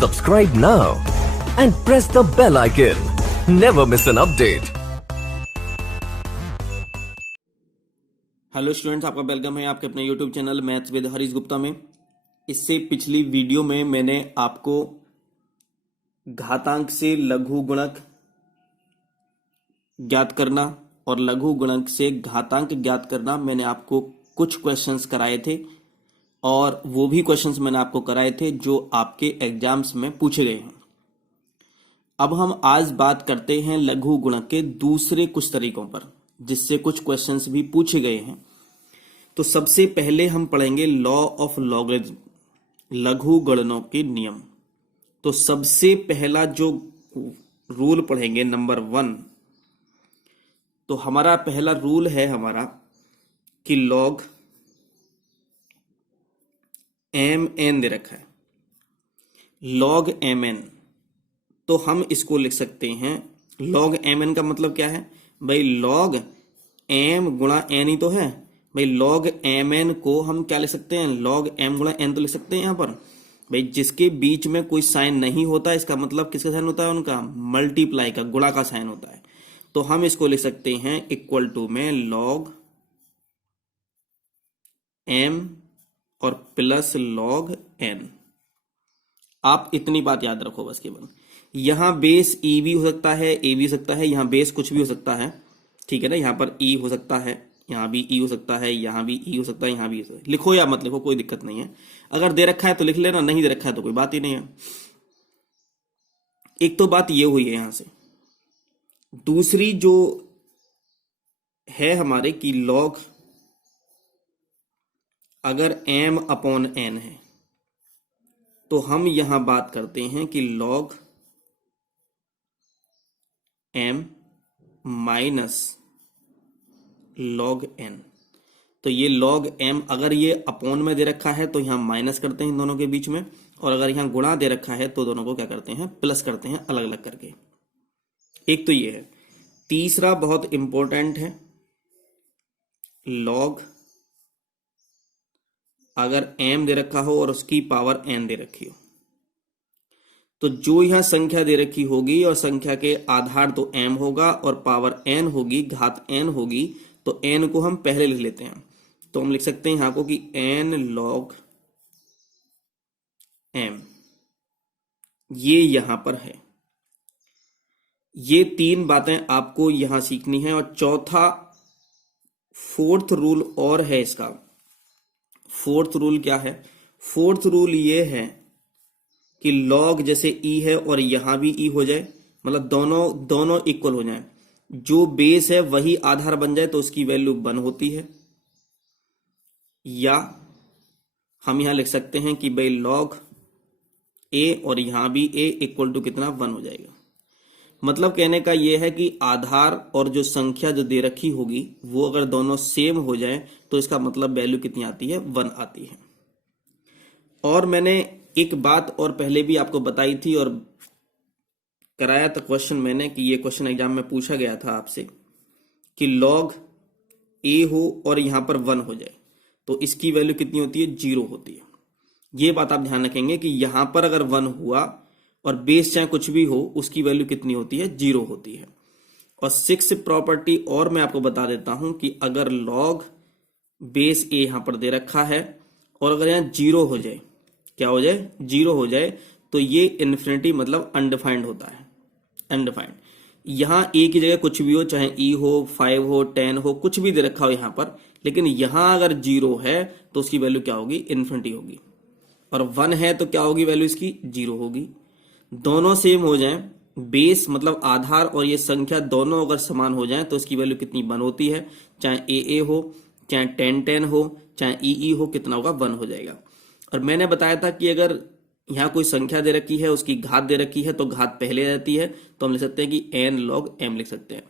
Subscribe now and press the bell icon. Never miss an update. Hello students, आपका welcome है आपके अपने YouTube channel maths with Harish Gupta में। इससे पिछली वीडियो में मैंने आपको घातांक से लघु गुणक ज्ञात करना और लघु गुणक से घातांक ज्ञात करना मैंने आपको कुछ क्वेश्चंस कराए थे और वो भी क्वेश्चंस मैंने आपको कराए थे जो आपके एग्जाम्स में पूछे गए हैं। अब हम आज बात करते हैं लघु गुणक के दूसरे कुछ तरीकों पर जिससे कुछ क्वेश्चंस भी पूछे गए हैं। तो सबसे पहले हम पढ़ेंगे लॉ ऑफ लॉगरिथम, लघु गणनों के नियम। तो सबसे पहला जो रूल पढ़ेंगे नंबर 1, तो हमारा पहला रूल है हमारा कि लॉग एम एन दे रखा है, लॉग एम एन। तो हम इसको लिख सकते हैं, लॉग एम एन का मतलब क्या है भाई, लॉग एम गुणा एन ही तो है भाई। लॉग एम एन को हम क्या लिख सकते हैं, लॉग एम गुणा एन तो लिख सकते हैं यहाँ पर भाई। जिसके बीच में कोई साइन नहीं होता इसका मतलब किसका साइन होता है, उनका मल्टीप्लाई का, गुणा का साइन होता है। तो हम इसको लिख सकते हैं इक्वल टू में लॉग एम और प्लस लॉग एन। आप इतनी बात याद रखो बस केवल। यहां बेस ई भी हो सकता है, ए भी हो सकता है, यहां बेस कुछ भी हो सकता है, ठीक है ना। यहां पर ई हो सकता है, यहां भी ई हो सकता है, यहां भी ई हो सकता है, यहां भी हो सकता है। लिखो या मत लिखो कोई दिक्कत नहीं है। अगर दे रखा है तो लिख लेना, नहीं दे रखा है तो कोई बात ही नहीं है। एक तो बात ये हुई है यहां से। दूसरी जो है हमारे की लॉग अगर m अपॉन n है तो हम यहां बात करते हैं कि log m minus log n। तो ये लॉग m अगर ये अपॉन में दे रखा है तो यहां माइनस करते हैं इन दोनों के बीच में, और अगर यहां गुणा दे रखा है तो दोनों को क्या करते हैं, प्लस करते हैं अलग अलग करके। एक तो ये है। तीसरा बहुत इंपॉर्टेंट है, लॉग अगर m दे रखा हो और उसकी पावर n दे रखी हो तो जो यहां संख्या दे रखी होगी और संख्या के आधार तो m होगा और पावर n होगी, घात n होगी, तो n को हम पहले लिख लेते हैं। तो हम लिख सकते हैं यहां को कि n log m, ये यहां पर है। ये तीन बातें आपको यहां सीखनी है। और चौथा फोर्थ रूल और है इसका। फोर्थ रूल क्या है, फोर्थ रूल ये है कि लॉग जैसे ई है और यहां भी ई हो जाए, मतलब दोनों इक्वल हो जाए, जो बेस है वही आधार बन जाए तो उसकी वैल्यू 1 होती है। या हम यहां लिख सकते हैं कि भाई लॉग ए और यहां भी ए इक्वल टू कितना, 1 हो जाएगा। मतलब कहने का यह है कि आधार और जो संख्या जो दे रखी होगी वो अगर दोनों सेम हो जाए तो इसका मतलब वैल्यू कितनी आती है, 1 आती है। और मैंने एक बात और पहले भी आपको बताई थी और कराया था क्वेश्चन मैंने कि ये क्वेश्चन एग्जाम में पूछा गया था आपसे कि लॉग ए हो और यहां पर 1 हो जाए तो इसकी वैल्यू कितनी होती है, 0 होती है। ये बात आप ध्यान रखेंगे कि यहां पर अगर 1 हुआ और बेस चाहे कुछ भी हो उसकी वैल्यू कितनी होती है, 0 होती है। और 6 प्रॉपर्टी और मैं आपको बता देता हूं कि अगर लॉग बेस ए यहां पर दे रखा है और अगर यहां 0 हो जाए, क्या हो जाए, 0 हो जाए, तो ये इन्फिनिटी मतलब अनडिफाइंड होता है, अनडिफाइंड। यहां ए की जगह कुछ भी हो, चाहे ई हो, 5 हो, 10 हो, कुछ भी दे रखा हो यहां पर, लेकिन यहां अगर 0 है तो उसकी वैल्यू क्या होगी, इन्फिनिटी होगी। और 1 है तो क्या होगी वैल्यू इसकी, 0 होगी। दोनों सेम हो जाएं, बेस मतलब आधार और ये संख्या दोनों अगर समान हो जाएं तो इसकी वैल्यू कितनी, 1 होती है। चाहे ए हो, चाहे 10 हो, चाहे ई हो, कितना होगा, 1 हो जाएगा। और मैंने बताया था कि अगर यहां कोई संख्या दे रखी है, उसकी घात दे रखी है तो घात पहले रहती है, तो हम लिख सकते हैं कि n log m लिख सकते हैं।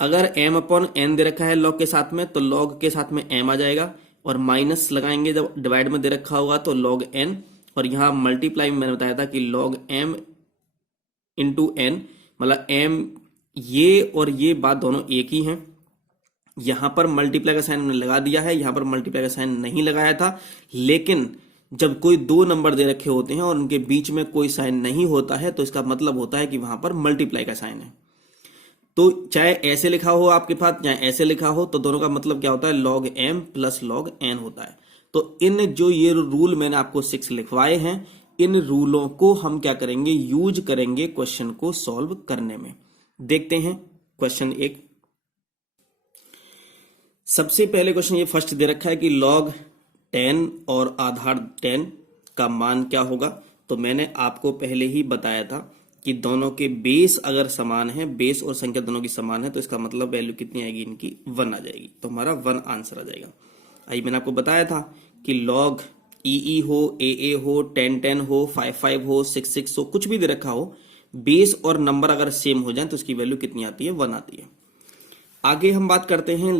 अगर m अपॉन n दे रखा है log के साथ में तो log के साथ में m आ जाएगा, और माइनस लगाएंगे जब डिवाइड में दे रखा होगा तो log n, और यहां मल्टीप्लाई में मैंने बताया था कि log m इंटू n, मतलब m, ये और ये बात दोनों एक ही हैं। यहां पर मल्टीप्लाई का साइन हमने लगा दिया है, यहां पर मल्टीप्लाई का साइन नहीं लगाया था, लेकिन जब कोई दो नंबर दे रखे होते हैं और उनके बीच में कोई साइन नहीं होता है तो इसका मतलब होता है कि वहां पर मल्टीप्लाई का साइन है। तो चाहे ऐसे लिखा हो आपके पास, चाहे ऐसे लिखा हो, तो दोनों का मतलब क्या होता है, log m plus log n होता है। तो इन जो ये रूल मैंने आपको 6 लिखवाए हैं, इन रूलों को हम क्या करेंगे, यूज करेंगे क्वेश्चन को सॉल्व करने में। देखते हैं क्वेश्चन 1। सबसे पहले क्वेश्चन ये फर्स्ट दे रखा है कि log 10 और आधार 10 का मान क्या होगा। तो मैंने आपको पहले ही बताया था कि दोनों के बेस अगर समान है, बेस और संख्या दोनों की समान है, तो इसका मतलब वैल्यू कितनी आएगी, इनकी 1 आ जाएगी। तो हमारा 1 आंसर आ जाएगा। आई मैंने आपको बताया था कि log ई हो, ए हो, 10 हो, 5 हो, 6 हो, कुछ भी दे रखा हो, बेस और नंबर अगर सेम हो जाए तो इसकी वैल्यू कितनी आती है, 1 आती है। आगे हम बात करते हैं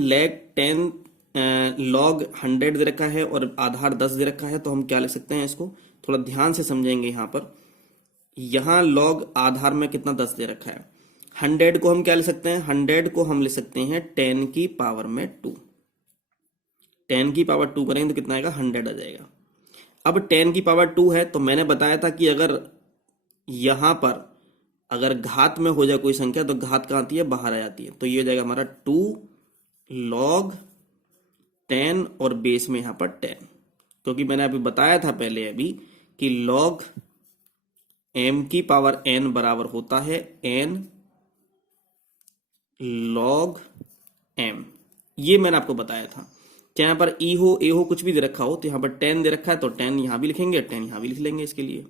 log 100 दे रखा है और आधार 10 दे रखा है, तो हम क्या लिख सकते हैं, इसको थोड़ा ध्यान से समझेंगे। यहां पर यहां log आधार में कितना 10 दे रखा है, 100 को हम क्या लिख सकते हैं, 100 को हम लिख सकते हैं 10 की पावर में 2। 10 की पावर 2 करेंगे तो कितना आएगा, 100 आ जाएगा। अब 10 की पावर 2 है, तो मैंने बताया था कि अगर यहां पर अगर घात में हो जाए कोई संख्या तो घात कहां आती है, बाहर आ जाती है। तो ये हो जाएगा हमारा 2 log 10 और बेस में यहां पर 10, क्योंकि मैंने अभी बताया था पहले अभी कि log m की पावर n बराबर होता है n log m। ये मैंने आपको बताया था। चाहे यहाँ पर e हो, a हो, कुछ भी दे रखा हो, तो यहाँ पर 10 दे रखा है तो 10 यहां भी लिखेंगे, 10 यहां भी लिख लेंगे इसके लिए।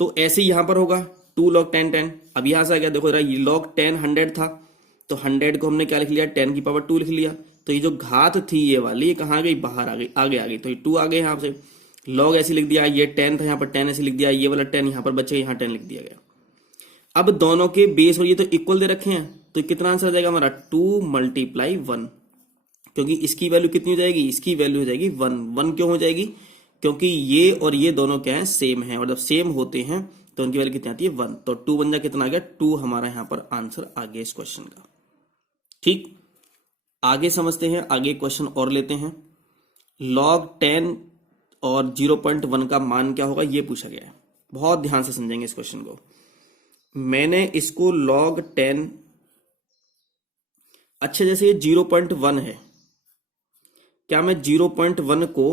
तो ऐसे ही यहां पर होगा 2 log 10 10। अब यहां से आ गया, देखो ये log 10 100 था, तो 100 को हमने क्या लिख लिया, 10 की पावर 2 लिख लिया। तो ये जो घात थी ये वाली, ये कहाँ गई, बाहर आ गई, आगे आ गई। तो ये 2 आ गए यहाँ से, log ऐसे लिख दिया, ये 10 था यहाँ पर 10 ऐसे लिख दिया, ये वाला 10 यहाँ पर बचे, यहाँ 10 लिख दिया गया। अब दोनों के बेस और ये तो इक्वल दे रखे हैं, तो कितना आंसर आ जाएगा हमारा, 2 × 1, क्योंकि इसकी वैल्यू कितनी हो जाएगी, इसकी वैल्यू हो जाएगी 1। 1 क्यों हो जाएगी, क्योंकि ये और ये दोनों क्या है, सेम है, और जब सेम होते हैं तो उनकी वैल्यू कितनी आती है, 1। तो 2 बन जा कितना आ गया, 2 हमारा यहाँ पर आंसर आ गया इस क्वेश्चन का। ठीक, आगे समझते हैं, आगे क्वेश्चन और लेते हैं। log 10 और 0.1 का मान क्या होगा, ये पूछा गया है। बहुत ध्यान से समझेंगे इस क्वेश्चन को। मैंने इसको log 10, अच्छा जैसे ये 0.1 है, क्या मैं 0.1 को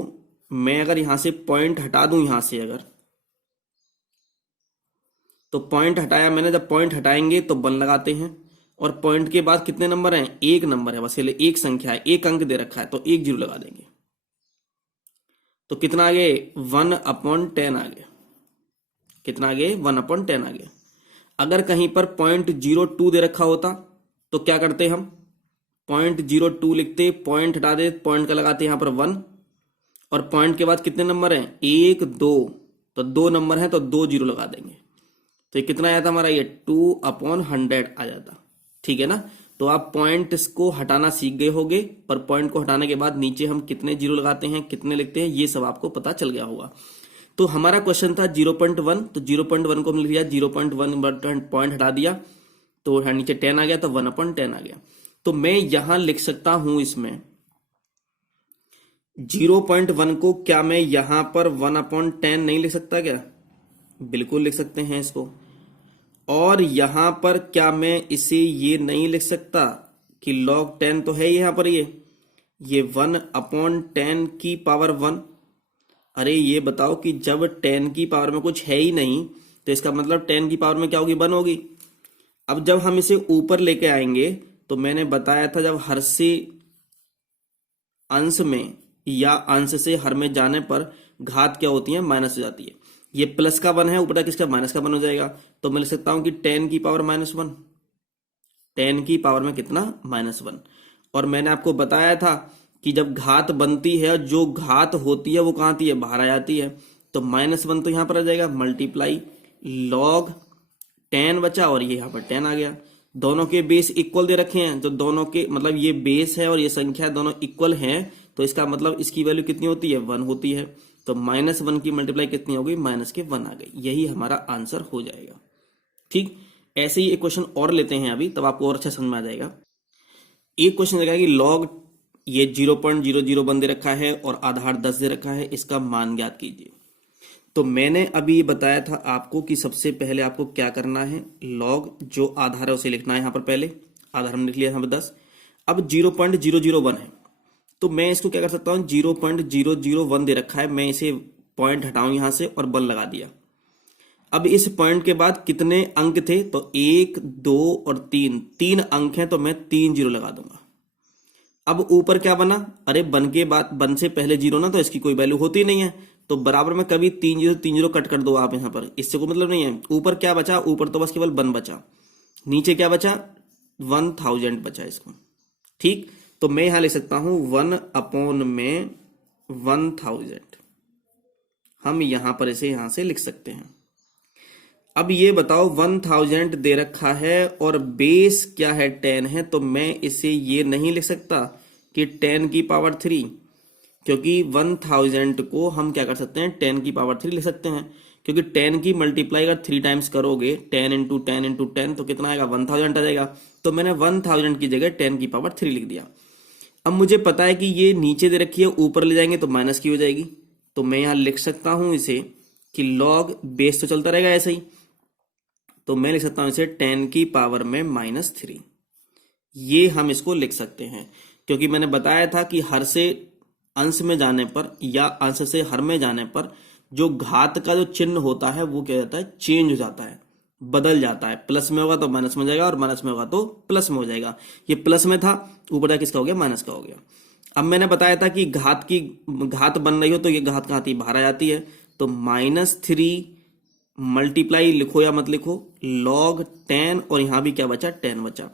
मैं अगर यहां से पॉइंट हटा दूं, यहां से अगर, तो पॉइंट हटाया मैंने, जब पॉइंट हटाएंगे तो 1 लगाते हैं, और पॉइंट के बाद कितने नंबर हैं, एक नंबर है बस, एक संख्या है, एक अंक दे रखा है, तो एक 0 लगा देंगे। तो कितना आ गए, 1/10 आ गए। कितना आ गए, 1/10 आ गए। अगर कहीं पर 0.02 दे रखा होता तो क्या करते हम, 0.02 लिखते, पॉइंट हटा दे, पॉइंट का लगाते यहां पर 1, और पॉइंट के बाद कितने नंबर हैं, 1 2, तो 2 नंबर हैं तो 2 0 लगा देंगे। तो ये कितना आया था हमारा, ये 2/100 आ जाता। ठीक है ना। तो आप पॉइंट को हटाना सीख गए होगे, पर पॉइंट को हटाने के बाद नीचे हम कितने 0 लगाते हैं, कितने लिखते हैं, ये सब आपको पता चल गया होगा। तो हमारा क्वेश्चन था 0.1, तो 0.1 को हमने लिख दिया, 0.1 पॉइंट हटा दिया तो नीचे 10 आ गया, तो 1/10 आ गया। तो मैं यहां लिख सकता हूं इसमें 0.1 को, क्या मैं यहां पर 1/10 नहीं लिख सकता क्या, बिल्कुल लिख सकते हैं इसको। और यहां पर क्या मैं इसे ये नहीं लिख सकता कि log 10 तो है यहां पर, ये 1/10 की पावर 1। अरे ये बताओ कि जब 10 की पावर में कुछ है ही नहीं, तो इसका मतलब 10 की पावर में क्या होगी, 1 होगी। अब जब हम इसे ऊपर लेके आएंगे, तो मैंने बताया था जब हर से अंश में या अंश से हर में जाने पर घात क्या होती है, माइनस हो जाती है। ये प्लस का 1 है, ऊपर किसका, माइनस का 1 हो जाएगा। तो मैं लिख सकता हूं कि 10 की पावर -1, 10 की पावर में कितना, -1। और मैंने आपको बताया था कि जब घात बनती है, जो घात होती है वो कहां आती है, बाहर आ जाती है। तो -1 तो यहां पर आ जाएगा, मल्टीप्लाई log 10 बचा, और ये यहां पर 10 आ गया। दोनों के बेस इक्वल दे रखे हैं, तो दोनों के मतलब ये बेस है और ये संख्या दोनों इक्वल हैं, तो इसका मतलब इसकी वैल्यू कितनी होती है, 1 होती है। तो -1 की मल्टीप्लाई कितनी हो गई, -1 आ गई। यही हमारा आंसर हो जाएगा। ठीक, ऐसे ही एक क्वेश्चन और लेते हैं अभी, तब आपको और अच्छा समझ में आ जाएगा। एक क्वेश्चन लगा कि log ये 0.001 दे रखा है और आधार 10 दे रखा है, इसका मान ज्ञात कीजिए। तो मैंने अभी बताया था आपको कि सबसे पहले आपको क्या करना है, लॉग जो आधार है उसे लिखना है। यहाँ पर पहले आधार हमने लिख लिया यहाँ पर 10। अब 0.001 है तो मैं इसको क्या कर सकता हूँ, 0.001 दे रखा है, मैं इसे पॉइंट हटाऊं यहाँ से और 1 लगा दिया। अब इस पॉइंट के बाद कितने अंक थे, तो 1 2 और 3 अंक हैं, तो मैं 3 जीरो लगा दूंगा। अब ऊपर क्या बना, अरे 1 के बाद 1 से पहले 0 ना, तो इसकी कोई वैल्यू होती नहीं है, तो बराबर में कभी 3 जीरो कट कर दो आप यहाँ पर, इससे कोई मतलब नहीं है। ऊपर क्या बचा, ऊपर तो बस केवल 1 बचा, नीचे क्या बचा, 1000 बचा इसको। ठीक, तो मैं यहां लिख सकता हूं 1/1000, हम यहां पर इसे यहां से लिख सकते हैं। अब ये बताओ 1000 दे रखा है और बेस क्या है, 10 है, तो मैं इसे ये नहीं लिख सकता कि 10 की पावर 3, क्योंकि 1000 को हम क्या कर सकते हैं, 10 की पावर 3 लिख सकते हैं, क्योंकि 10 की मल्टीप्लाई अगर 3 टाइम्स करोगे, 10 इंटू 10 इंटू 10, तो कितना आएगा, 1000 आ जाएगा। तो मैंने 1000 की जगह 10 की पावर 3 लिख दिया। अब मुझे पता है कि ये नीचे दे रखी है, ऊपर ले जाएंगे तो माइनस की हो जाएगी, तो मैं यहां लिख सकता हूं इसे कि लॉग बेस तो चलता रहेगा ऐसे ही, तो मैं लिख सकता हूं इसे 10 की पावर में -3। ये हम इसको लिख सकते हैं, क्योंकि मैंने बताया था कि हर से अंश में जाने पर या अंश से हर में जाने पर जो घात का जो चिन्ह होता है वो क्या होता है, चेंज हो जाता है, बदल जाता है। प्लस में होगा तो माइनस में जाएगा और माइनस में होगा तो प्लस में हो जाएगा। ये प्लस में था, ऊपर जाके किसका हो गया, माइनस का हो गया। अब मैंने बताया था कि घात बन रही हो तो ये घात कहाँ आती है, बाहर आ जाती है, तो -3 मल्टीप्लाई लिखो या मत लिखो, लॉग 10, और यहां भी क्या बचा, 10 बचा।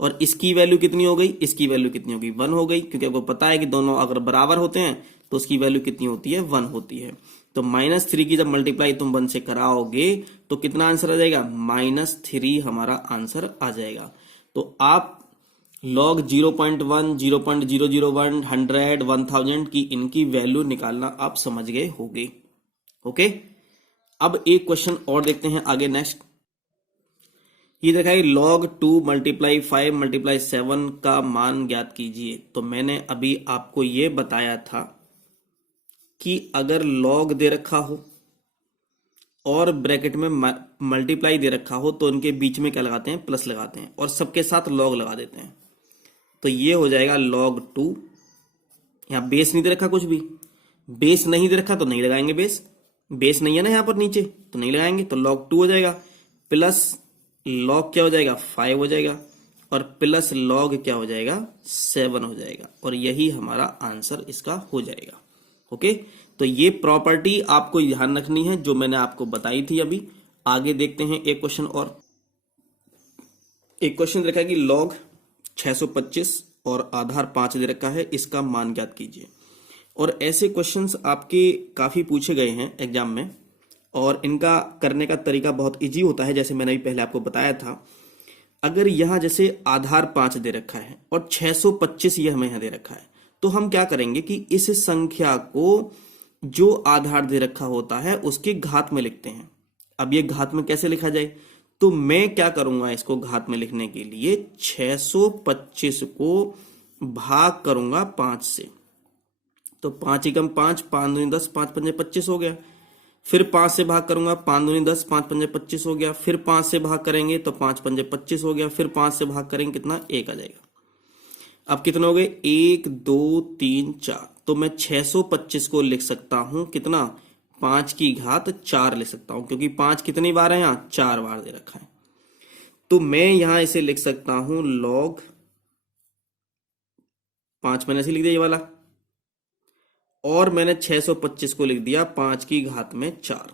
और इसकी वैल्यू कितनी हो गई, इसकी वैल्यू कितनी होगी, 1 हो गई, क्योंकि आपको पता है कि दोनों अगर बराबर होते हैं तो उसकी वैल्यू कितनी होती है, 1 होती है। तो -3 की जब मल्टीप्लाई तुम 1 से कराओगे तो कितना आंसर आ जाएगा, -3 हमारा आंसर आ जाएगा। तो आप लॉग 0.1, 0.001, 100, 1000 की इनकी वैल्यू निकालना आप समझ गए होंगे। ओके, अब एक क्वेश्चन और देखते हैं आगे। नेक्स्ट ये देखा है, log 2 × 5 × 7 का मान ज्ञात कीजिए। तो मैंने अभी आपको ये बताया था कि अगर log दे रखा हो और ब्रैकेट में मल्टीप्लाई दे रखा हो तो इनके बीच में क्या लगाते हैं, प्लस लगाते हैं, और सबके साथ log लगा देते हैं। तो ये हो जाएगा log 2। यहाँ बेस नहीं दे रखा, कुछ भी बेस नहीं दे रखा तो नहीं लगाएंगे, बेस नहीं है ना यहाँ पर नीचे, तो नहीं लगाएंगे, तो log 2 हो जाएगा, प्लस log क्या हो जाएगा, 5 हो जाएगा, और प्लस log क्या हो जाएगा, 7 हो जाएगा, और यही हमारा आंसर इसका हो जाएगा। ओके, तो ये प्रॉपर्टी आपको ध्यान रखनी है जो मैंने आपको बताई थी अभी। आगे देखते हैं एक क्वेश्चन और। एक क्वेश्चन देखा कि log 625 और आधार 5 दे रखा है, इसका मान ज्ञात कीजिए। और ऐसे क्वेश्चंस आपके काफी पूछे गए हैं एग्जाम में, और इनका करने का तरीका बहुत इजी होता है, जैसे मैंने भी पहले आपको बताया था। अगर यहां जैसे आधार 5 दे रखा है और 625 ये हमें यहां दे रखा है, तो हम क्या करेंगे कि इस संख्या को जो आधार दे रखा होता है उसके घात में लिखते हैं। अब ये घात में कैसे लिखा जाए, तो मैं क्या करूंगा, इसको घात में लिखने के लिए 625 को भाग करूंगा 5 से, तो 5 एकम 5, 5 दूनी 10, 5 पंजे 25 हो गया। फिर 5 से भाग करूंगा, 5 दूनी 10, 5 पंजे 25 हो गया। फिर 5 से भाग करेंगे तो 5 पंजे 25 हो गया। फिर 5 से भाग करेंगे कितना, 1 आ जाएगा। अब कितने हो गए, 1 2 3 4, तो मैं 625 को लिख सकता हूं कितना, 5 की घात 4 लिख सकता हूं, क्योंकि 5 कितनी बार है, यहाँ 4 बार दे रखा है। तो मैं यहां इसे लिख सकता हूं log 5, मैंने ऐसे लिख दिया ये वाला, और मैंने 625 को लिख दिया 5 की घात में 4।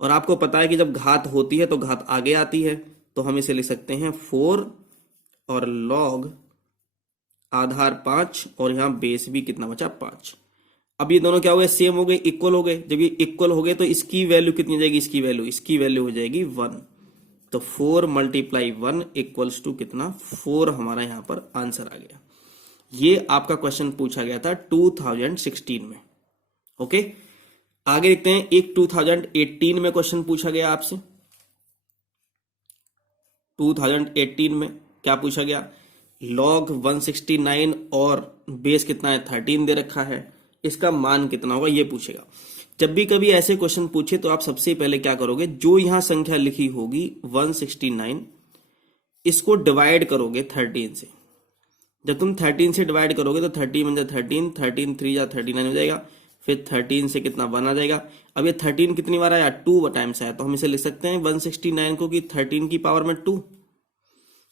और आपको पता है कि जब घात होती है तो घात आगे आती है, तो हम इसे लिख सकते हैं 4 और log आधार 5, और यहां बेस भी कितना बचा, 5। अब ये दोनों क्या हो गए, सेम हो गए, इक्वल हो गए। जब ये इक्वल हो गए तो इसकी वैल्यू कितनी हो जाएगी, इसकी वैल्यू हो जाएगी 1। तो 4 × 1 इक्वल्स टू कितना, 4 हमारा यहां पर आंसर आ गया। ये आपका क्वेश्चन पूछा गया था 2016 में। ओके, आगे देखते हैं। एक 2018 में क्वेश्चन पूछा गया आपसे। 2018 में क्या पूछा गया log 169 और बेस कितना है 13 दे रखा है, इसका मान कितना होगा ये पूछेगा। जब भी कभी ऐसे क्वेश्चन पूछे तो आप सबसे पहले क्या करोगे, जो यहां संख्या लिखी होगी 169, इसको डिवाइड करोगे 13 से। जब तुम 13 से डिवाइड करोगे तो 30 बन जाए 13, 13 3 जा 39 हो जाएगा, फिर 13 से कितना 1 आ जाएगा। अब ये 13 कितनी बार आया, 2 टाइम्स आया, तो हम इसे लिख सकते हैं 169 को कि 13 की पावर में 2।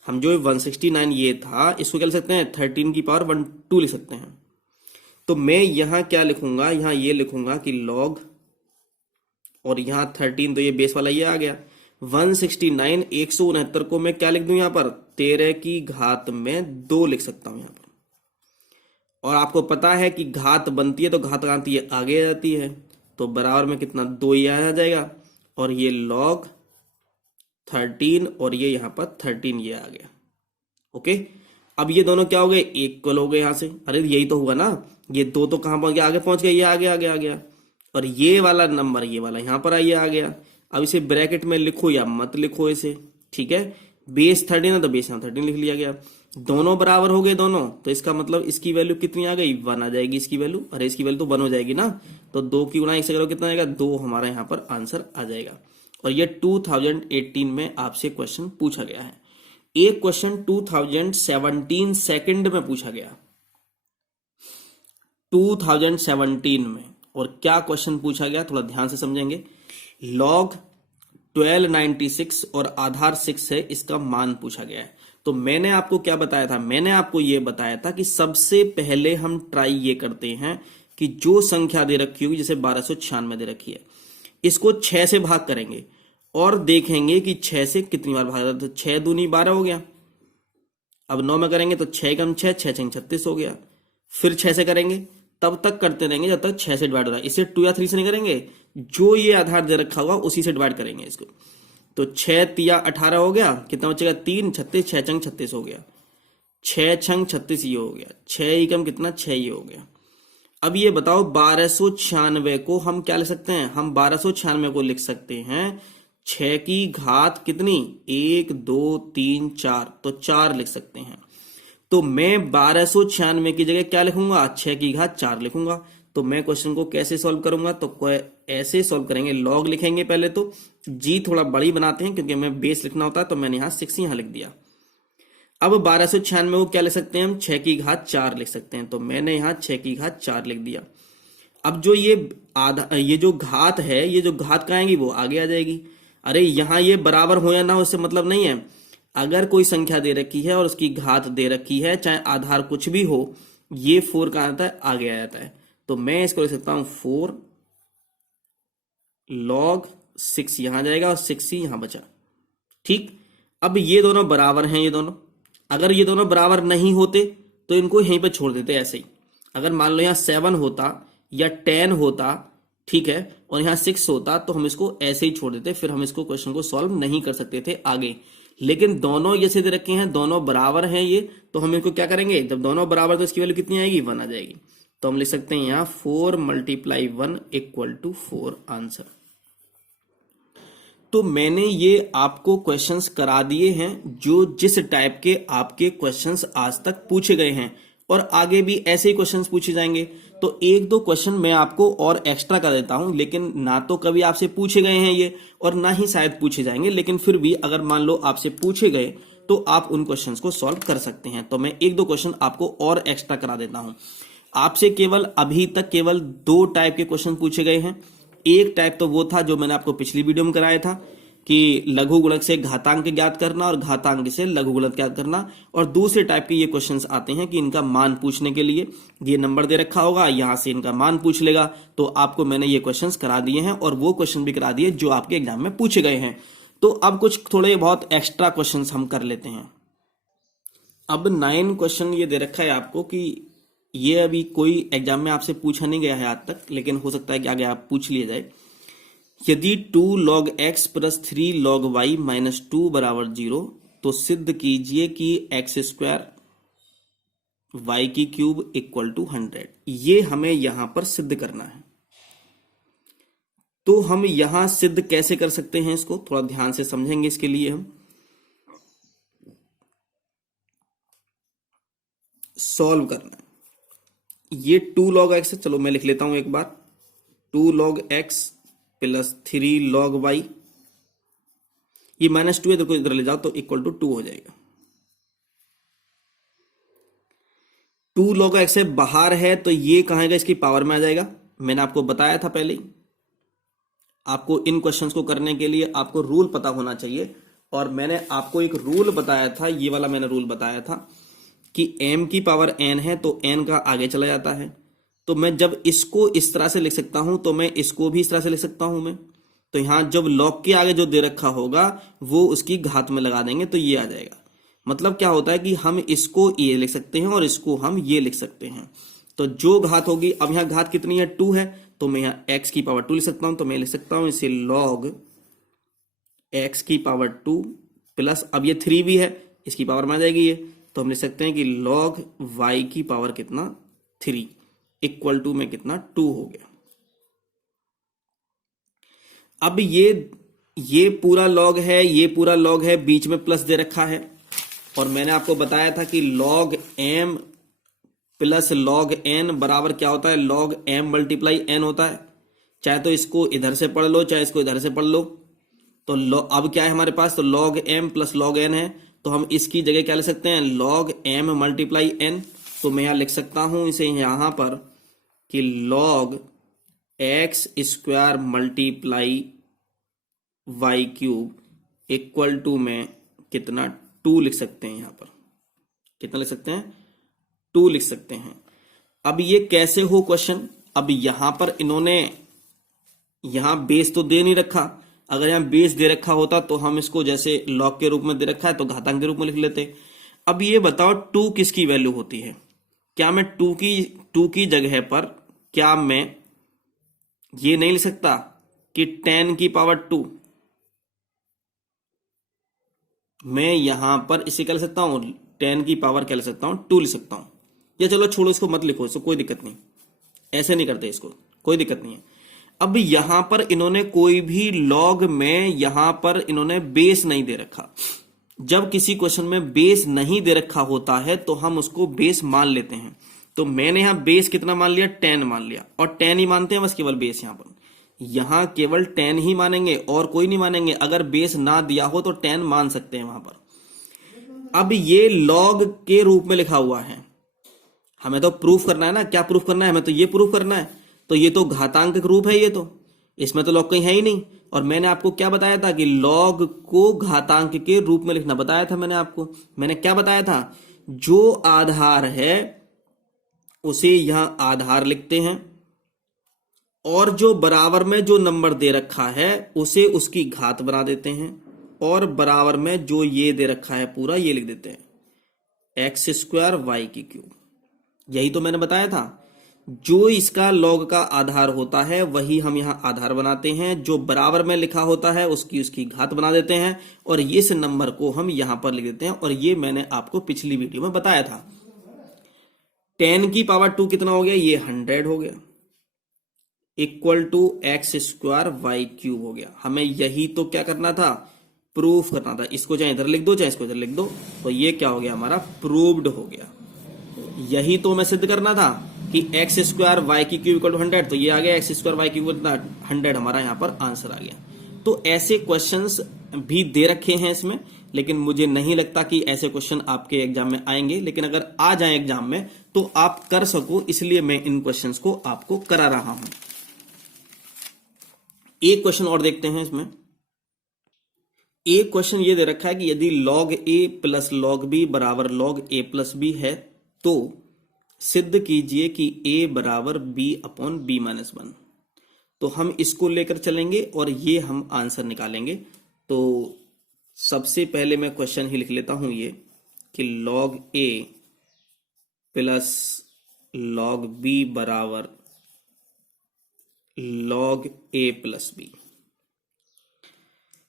हम जो 169 ये था इसको क्या लिख सकते हैं, 13 की पावर 2 लिख सकते हैं। तो मैं यहां क्या लिखूंगा, यहां ये लिखूंगा कि log, और यहां 13 तो ये बेस वाला ये आ गया, 169 169 को मैं क्या लिख दूं यहां पर, 13 की घात में 2 लिख सकता हूं यहां पर। और आपको पता है कि घात बनती है तो घात आती है आगे आ जाती है, तो बराबर में कितना 2 ही आ जाएगा, और ये log 13 और ये यहां पर 13 ये आ गया। ओके, अब ये दोनों क्या हो गए, इक्वल हो गए यहां से। अरे यही तो हुआ ना, ये 2 तो कहां पहुंच गया, आगे पहुंच गया, ये आगे आगे आ गया, और ये वाला नंबर ये वाला यहां पर ये आ गया। अब इसे ब्रैकेट में लिखो या मत लिखो इसे, ठीक है, बेस 13 है तो बेस यहां 13 लिख लिया गया। दोनों बराबर हो गए दोनों, तो इसका मतलब इसकी वैल्यू कितनी आ गई, 1 आ जाएगी इसकी वैल्यू। अरे इसकी वैल्यू तो 1 हो जाएगी ना, तो 2 की गुणा 1 से करो कितना आएगा, 2 हमारा यहाँ पर आंसर आ जाएगा। और ये 2018 में आपसे क्वेश्चन पूछा गया है। एक क्वेश्चन 2017 सेकंड में पूछा गया, 2017 में। और क्या क्वेश्चन पूछा गया थोड़ा ध्यान से समझेंगे। log 1296 और आधार 6 है, इसका मान पूछा गया है। तो मैंने आपको क्या बताया था, मैंने आपको यह बताया था कि सबसे पहले हम ट्राई ये करते हैं कि जो संख्या दे रखी होगी, जैसे 1296 दे रखी है, इसको 6 से भाग करेंगे और देखेंगे कि 6 से कितनी बार भागा, तो 6 दूनी 12 हो गया। अब 9 में करेंगे तो 6 कम 6 6 36 हो गया। फिर 6 से करेंगे, तब तक करते रहेंगे जब तक 6 से डिवाइड हो रहा है। इसे 2 या 3 से नहीं करेंगे, जो ये आधार दे रखा होगा उसी से डिवाइड करेंगे इसको। तो 6 तिया 18 हो गया, कितना बचेगा 3 36, 6 छंग 36 हो गया, 6 छंग 36 ये हो गया, 6 ही कम कितना 6 ये हो गया। अब ये बताओ 1296 को हम क्या लिख सकते हैं, हम 1296 को लिख सकते हैं 6 की घात कितनी, 1 2 3 4, तो 4 लिख सकते हैं। तो मैं 1296 की जगह क्या लिखूंगा, 6 की घात 4 लिखूंगा। तो मैं क्वेश्चन को कैसे सॉल्व करूंगा, तो ऐसे सॉल्व करेंगे, लॉग लिखेंगे पहले, तो जी थोड़ा बड़ी बनाते हैं क्योंकि मैं बेस लिखना होता है, तो मैंने यहां 6 यहां लिख दिया। अब 1296 को क्या लिख सकते हैं हम, 6 की घात 4 लिख सकते हैं, तो मैंने यहां 6 की घात 4 लिख दिया। अब जो ये जो घात है, ये जो घात कहाँ आएगी वो आगे आ जाएगी। अरे यहां ये बराबर हो या ना हो उससे मतलब नहीं है। अगर कोई संख्या दे रखी है और उसकी घात दे रखी है, चाहे आधार कुछ भी हो, ये 4 कहां आता है, आगे आ जाता है। तो मैं इसको लिख सकता हूं 4 log 6 यहां जाएगा और 6 ही यहां बचा। ठीक, अब ये दोनों बराबर हैं, ये दोनों, अगर ये दोनों बराबर नहीं होते तो इनको यहीं पे छोड़ देते ऐसे ही। अगर मान लो यहां 7 होता या 10 होता, ठीक है, और यहां 6 होता, तो हम इसको ऐसे ही छोड़ देते, फिर हम इसको क्वेश्चन को सॉल्व नहीं कर सकते थे आगे। लेकिन दोनों ये दे रखे हैं, दोनों बराबर हैं ये, तो हम इनको क्या करेंगे, जब दोनों बराबर तो इसकी वैल्यू कितनी आएगी, 1 आ जाएगी। तो हम लिख सकते हैं यहां 4 × 1 = 4 आंसर। तो मैंने ये आपको क्वेश्चंस करा दिए हैं जो जिस टाइप के आपके क्वेश्चंस आज तक पूछे गए हैं, और आगे भी ऐसे ही क्वेश्चंस पूछे जाएंगे। तो 1-2 क्वेश्चन मैं आपको और एक्स्ट्रा कर देता हूं, लेकिन ना तो कभी आपसे पूछे गए हैं ये, और ना ही शायद पूछे जाएंगे, लेकिन फिर भी अगर मान लो आपसे पूछे गए तो आप उन क्वेश्चंस को सॉल्व कर सकते हैं। तो मैं 1-2 क्वेश्चन आपको और एक्स्ट्रा करा देता हूं। आपसे केवल अभी तक केवल 2 टाइप के क्वेश्चन पूछे गए हैं। एक टाइप तो वो था जो मैंने आपको पिछली वीडियो में कराया था कि लघु गुणक से घातांक ज्ञात करना और घातांक से लघु गुणक ज्ञात करना, और दूसरे टाइप के ये क्वेश्चंस आते हैं कि इनका मान पूछने के लिए ये नंबर दे रखा होगा, यहां से इनका मान पूछ लेगा। तो आपको मैंने ये क्वेश्चंस करा दिए हैं, और वो क्वेश्चन भी करा दिए जो आपके एग्जाम में पूछे गए हैं। तो अब कुछ थोड़े बहुत एक्स्ट्रा क्वेश्चंस हम कर लेते हैं। अब 9 क्वेश्चन ये दे रखा है आपको कि ये अभी कोई एग्जाम में आपसे पूछा नहीं गया है आज तक, लेकिन हो सकता है कि आगे आप पूछ लिया जाए। यदि 2 log x + 3 log y - 2 = 0, तो सिद्ध कीजिए कि x² y³ = 100। ये हमें यहां पर सिद्ध करना है। तो हम यहां सिद्ध कैसे कर सकते हैं, इसको थोड़ा ध्यान से समझेंगे। इसके लिए हम सॉल्व करना है। ये 2 log x है, चलो मैं लिख लेता हूं एक बार, 2 log x plus 3 log y, ये -2 है, देखो इधर ले जाओ तो इक्वल टू 2 हो जाएगा। 2 log x से बाहर है तो ये कहाँ आएगा, इसकी पावर में आ जाएगा। मैंने आपको बताया था पहले ही, आपको इन क्वेश्चंस को करने के लिए आपको रूल पता होना चाहिए, और मैंने आपको एक रूल बताया था, ये वाला मैंने रूल बताया था कि m की पावर n है तो n का आगे चला जाता है। तो मैं जब इसको इस तरह से लिख सकता हूं तो मैं इसको भी इस तरह से लिख सकता हूं मैं। तो यहां जब log के आगे जो दे रखा होगा वो उसकी घात में लगा देंगे तो ये आ जाएगा। मतलब क्या होता है कि हम इसको ये लिख सकते हैं और इसको हम ये लिख सकते हैं। तो जो घात होगी, अब यहां घात कितनी है, 2 है, तो मैं यहां x की पावर 2 लिख सकता हूं। तो मैं लिख सकता हूं इसे log x की पावर 2 प्लस, अब ये 3 भी है, इसकी पावर में आ जाएगी ये, तो हम लिख सकते हैं कि log y की पावर कितना, 3 इक्वल टू में कितना, 2 हो गया। अब ये पूरा log है, ये पूरा log है, बीच में प्लस दे रखा है, और मैंने आपको बताया था कि log m plus log n बराबर क्या होता है, log m मल्टीप्लाई n होता है। चाहे तो इसको इधर से पढ़ लो, चाहे इसको इधर से पढ़ लो। तो अब क्या है हमारे पास, तो log m plus log n है, तो हम इसकी जगह क्या लिख सकते हैं, log m मल्टीप्लाई n। तो मैं यहां लिख सकता हूं इसे यहां पर कि log x square multiply y cube equal to में कितना, 2 लिख सकते हैं। यहां पर कितना लिख सकते हैं, 2 लिख सकते हैं। अब ये कैसे हो क्वेश्चन, अब यहां पर इन्होंने यहां बेस तो दे नहीं रखा, अगर यहां बेस दे रखा होता तो हम इसको जैसे log के रूप में दे रखा है तो घातांक के रूप में लिख लेते। अब ये बताओ 2 किसकी वैल्यू होती है, क्या मैं 2 की जगह पर क्या मैं ये नहीं लिख सकता कि 10 की पावर 2, मैं यहां पर इसे क्या लिख सकता हूं, 10 की पावर क्या लिख सकता हूं, 2 लिख सकता हूं। या चलो छोड़ो, इसको मत लिखो, इसको कोई दिक्कत नहीं, ऐसे नहीं करते इसको, कोई दिक्कत नहीं है। अब यहां पर इन्होंने कोई भी लॉग में यहां पर इन्होंने बेस नहीं दे रखा। जब किसी क्वेश्चन में बेस नहीं दे रखा होता है तो हम उसको बेस मान लेते हैं। तो मैंने यहां बेस कितना मान लिया, 10 मान लिया, और 10 ही मानते हैं बस, केवल बेस यहां केवल 10 ही मानेंगे और कोई नहीं मानेंगे। अगर बेस ना दिया हो तो 10 मान सकते हैं वहां पर। अब ये लॉग के रूप में लिखा हुआ है, हमें तो प्रूफ करना है ना, क्या प्रूफ करना है, हमें तो ये प्रूफ करना है। तो ये तो घातांक रूप है, ये तो इसमें तो लॉग कहीं है ही नहीं। और मैंने आपको क्या बताया था कि लॉग को घातांक के रूप में लिखना बताया था मैंने आपको। मैंने क्या बताया था, जो आधार है उसे यहां आधार लिखते हैं, और जो बराबर में जो नंबर दे रखा है उसे उसकी घात बना देते हैं, और बराबर में जो ये दे रखा है पूरा ये लिख देते हैं एक्स स्क्वायर वाई की क्यूब। यही तो मैंने बताया था, जो इसका लॉग का आधार होता है वही हम यहां आधार बनाते हैं, जो बराबर में लिखा होता है उसकी घात बना देते हैं, और इस नंबर को हम यहां पर लिख देते हैं। और ये मैंने आपको पिछली वीडियो में बताया था। 10 की पावर 2 कितना हो गया, ये 100 हो गया, equal to x square y cube हो गया। हमें यही तो क्या करना था, प्रूफ करना था। इसको चाहे इधर लिख दो चाहे इसको इधर लिख दो, तो ये क्या हो गया, हमारा प्रूव्ड हो गया। यही तो हमें सिद्ध करना था कि एक्स स्क्वायर वाई की क्यूब इक्वल टू 100, तो ये आ गया एक्स स्क्वायर वाई क्यूब 100, हमारा यहाँ पर आंसर आ गया। तो ऐसे क्वेश्चंस भी दे रखे हैं इसमें, लेकिन मुझे नहीं लगता कि ऐसे क्वेश्चन आपके एग्जाम में आएंगे। लेकिन अगर आ जाए एग्जाम में तो आप कर सको, इसलिए मैं इन क्वेश्चंस को आपको करा रहा हूं। एक क्वेश्चन और देखते हैं इसमें। एक क्वेश्चन ये दे रखा है कि यदि log a plus log b बराबर log a प्लस b है तो सिद्ध कीजिए कि a बराबर b अपॉन b माइनस 1। तो हम इसको लेकर चलेंगे और ये हम आंसर निकालेंगे। तो सबसे पहले मैं क्वेश्चन ही लिख लेता हूं ये कि log a plus log b बराबर log a प्लस b।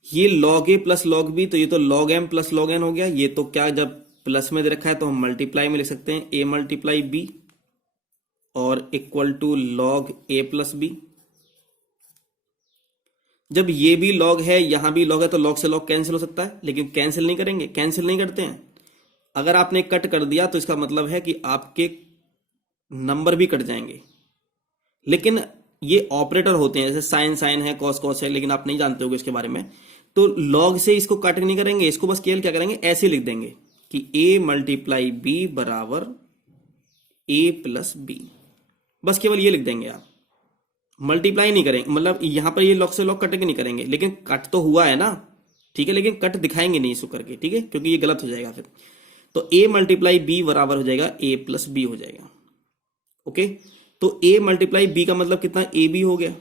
ये log a plus log b, तो ये तो log m plus log n हो गया। ये तो क्या, जब प्लस में दे रखा है तो हम मल्टीप्लाई में लिख सकते हैं a मल्टीप्लाई b, और equal to log a plus b। जब ये भी log है यहां भी log है तो log से log कैंसिल हो सकता है, लेकिन कैंसिल नहीं करेंगे, कैंसिल नहीं करते हैं। अगर आपने कट कर दिया तो इसका मतलब है कि आपके नंबर भी कट जाएंगे। लेकिन ये ऑपरेटर होते हैं, जैसे साइन साइन है, कॉस कॉस है, लेकिन आप नहीं जानते होगे इसके बारे में। तो लॉग से इसको कट नहीं करेंगे, इसको बस केवल क्या करेंगे, ऐसे लिख देंगे कि a मल्टीप्लाई बी बराबर a प्लस बी। बस केवल ये लिख देंगे आप, मल्टीप्लाई नहीं करेंगे, मतलब यहां पर ये लॉग से लॉग कट के नहीं करेंगे, लेकिन कट तो हुआ है ना, ठीक है, लेकिन कट दिखाएंगे नहीं इसको करके, ठीक है, क्योंकि ये गलत हो जाएगा फिर। तो a मल्टीप्लाई बी बराबर हो जाएगा a प्लस बी हो जाएगा। ओके, तो a मल्टीप्लाई बी का मतलब कितना, ए बी हो गया।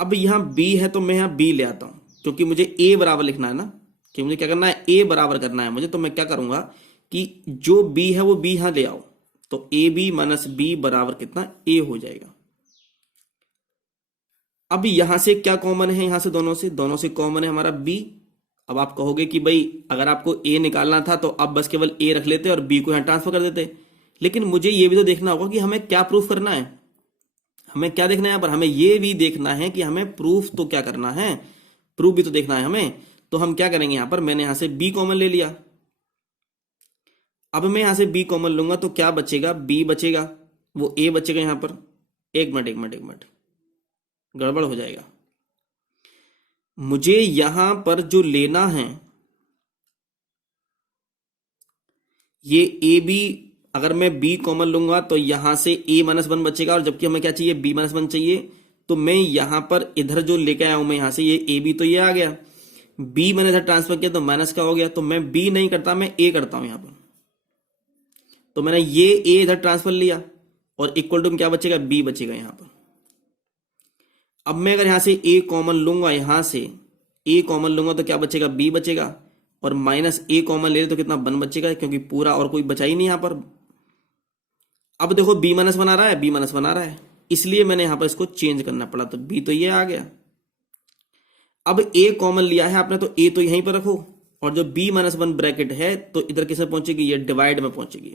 अब यहां b है तो मैं यहां b ले आता हूं, क्योंकि मुझे a बराबर लिखना है ना, कि मुझे क्या करना है, a बराबर करना है मुझे। तो मैं क्या करूंगा कि जो b है वो b यहां ले आओ, तो ए बी माइनस बी बराबर कितना, a हो जाएगा। अब यहां से क्या कॉमन है, यहां से दोनों से कॉमन है हमारा b। अब आप कहोगे कि भाई अगर आपको a निकालना था तो अब बस केवल a रख लेते और b को यहां ट्रांसफर कर देते, लेकिन मुझे ये भी तो देखना होगा कि हमें क्या प्रूफ करना है। हमें क्या देखना है यहाँ पर, हमें ये भी देखना है कि हमें प्रूफ तो क्या करना है, प्रूफ भी तो देखना है हमें। तो हम क्या करेंगे, यहां पर मैंने यहां से b कॉमन ले लिया। अब मैं यहां से b कॉमन लूंगा तो क्या बचेगा, b बचेगा, वो a बचेगा यहां पर। एक मिनट गड़बड़ हो जाएगा। मुझे यहां पर जो लेना है ये ए बी, अगर मैं b कॉमन लूंगा तो यहां से a माइनस वन बचेगा, और जबकि हमें क्या चाहिए, b माइनस वन चाहिए। तो मैं यहां पर इधर जो लेके आया हूं मैं यहां से, ये ए बी तो ये आ गया, b मैंने इधर ट्रांसफर किया तो माइनस का हो गया, तो मैं b नहीं करता, मैं a करता हूं यहां पर। तो मैंने ये a इधर ट्रांसफर लिया और इक्वल टू क्या बचेगा, b बचेगा यहां पर। अब मैं अगर यहां से a कॉमन लूंगा, यहां से a कॉमन लूंगा तो क्या बचेगा, b बचेगा, और माइनस a कॉमन ले तो कितना, 1 बचेगा, क्योंकि पूरा और कोई बचा ही नहीं यहां पर। अब देखो b माइनस वन आ रहा है, b माइनस वन आ रहा है, इसलिए मैंने यहां पर इसको चेंज करना पड़ा, तो b तो ये आ गया। अब a कॉमन लिया है आपने तो a तो यहीं पर रखो, और जो b माइनस वन ब्रैकेट है तो इधर किसमें पहुंचेगी, ये डिवाइड में पहुंचेगी।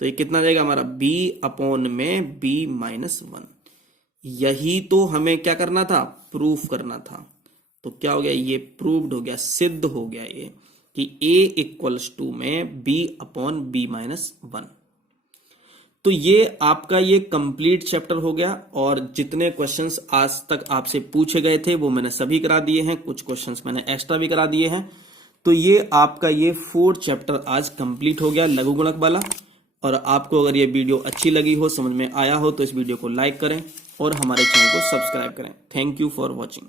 तो ये कितना जाएगा हमारा, b अपॉन में b माइनस वन। यही तो हमें क्या करना था, प्रूफ करना था। तो क्या हो गया, ये प्रूव्ड हो गया, सिद्ध हो गया ये कि a इक्वल्स टू में b upon b minus one. तो ये आपका ये कंप्लीट चैप्टर हो गया, और जितने क्वेश्चंस आज तक आपसे पूछे गए थे वो मैंने सभी करा दिए हैं, कुछ क्वेश्चंस मैंने एक्स्ट्रा भी करा दिए हैं। तो ये आपका ये 4th चैप्टर आज कंप्लीट हो गया लघु गुणक वाला। और आपको अगर ये वीडियो अच्छी लगी हो, समझ में आया हो, तो इस वीडियो को लाइक करें और हमारे चैनल को सब्सक्राइब करें। Thank you for watching.